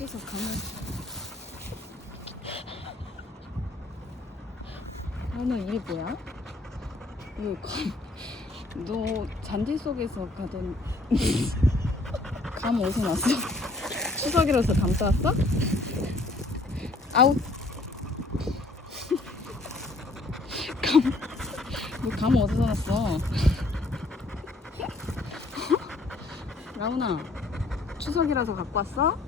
어디서 감을 라온아 이게 뭐야? 이거 감, 너 잔디 속에서 가던 감 어디서 났어? 추석이라서 감 쌌어? 아우 감, 너감 어디서 났어? 라온아 추석이라서 갖고 왔어?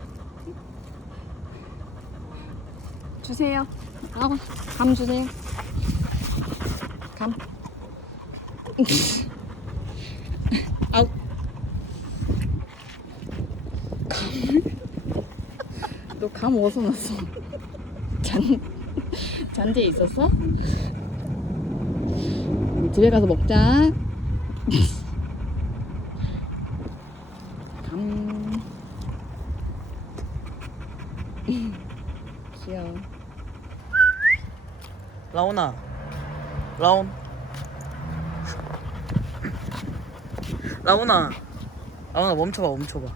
주세요. 라온 감 주세요. 감. 아우. 너감 어디서 났어? 잔 잔디에 있었어? 집에 가서 먹자. 감. 귀여워. 라온아 라온 라온아 라온아 멈춰봐 멈춰봐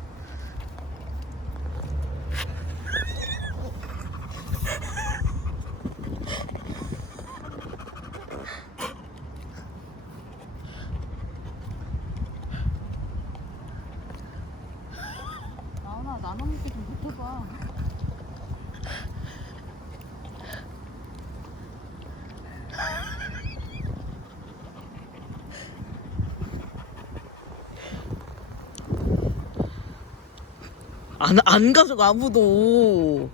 나훈아 나눠 먹기 좀 못해봐. 안, 안 가져가 아무도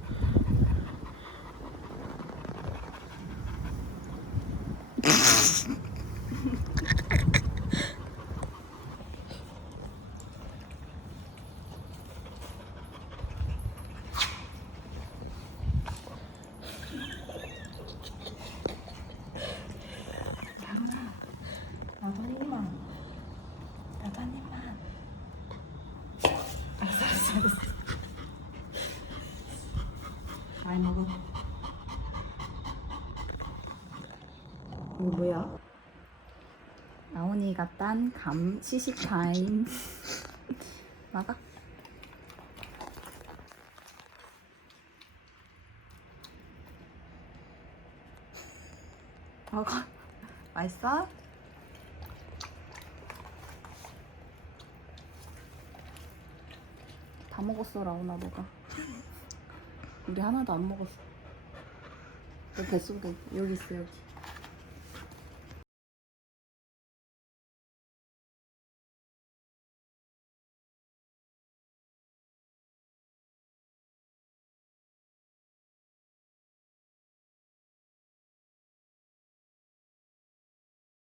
많이 먹어. 이거 뭐야? 나온이가 딴 감 시식 타임. 막아. 먹어. 맛있어? 다 먹었어 라온아 너가 우리 하나도 안 먹었어. 너 뱃속에 여기 있어 여기